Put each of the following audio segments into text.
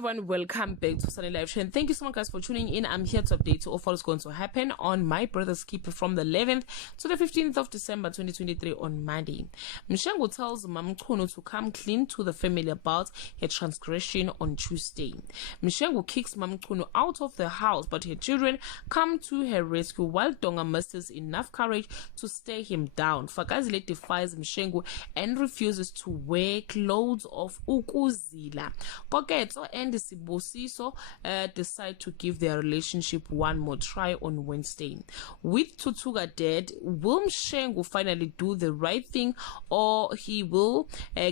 everyone, welcome back to Sunny Live Show, and thank you so much guys for tuning in. I'm here to update you of what's going to happen on my brother's keeper from the 11th to the 15th of December 2023 on Monday. Mshengu tells Mamchunu to come clean to the family about her transgression on Tuesday. Mshengu kicks Mamchunu out of the house, but her children come to her rescue while Donga musters enough courage to stare him down. Fakazile defies Mshengu and refuses to wear clothes of ukuzila. Koketso and Sibusiso decide to give their relationship one more try on Wednesday. With Thuthuka dead, will Mshengu finally do the right thing, or he will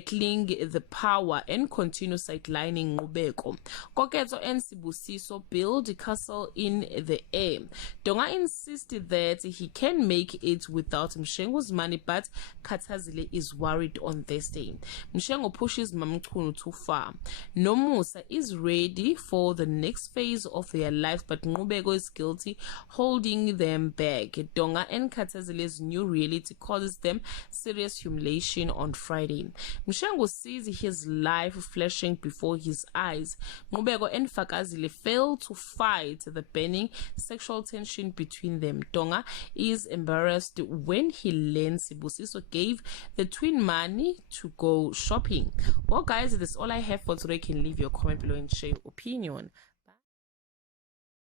cling the power and continue sidelining Ngubeko? Koketso and Sibusiso build a castle in the air. Donga insisted that he can make it without Mshengu's money, but Fakazile is worried on Thursday. Mshengu pushes Mamchunu too far. Nomusa is ready for the next phase of their lives, but Ngubeko is guilty, holding them back. Donga and Fakazile's new reality causes them serious humiliation on Friday. Mshengu sees his life flashing before his eyes. Ngubeko and Fakazile fail to fight the burning sexual tension between them. Donga is embarrassed when he learns Sibusiso gave the twin money to go shopping. Well guys, that's all I have for today. You can leave your comment below and share your opinion.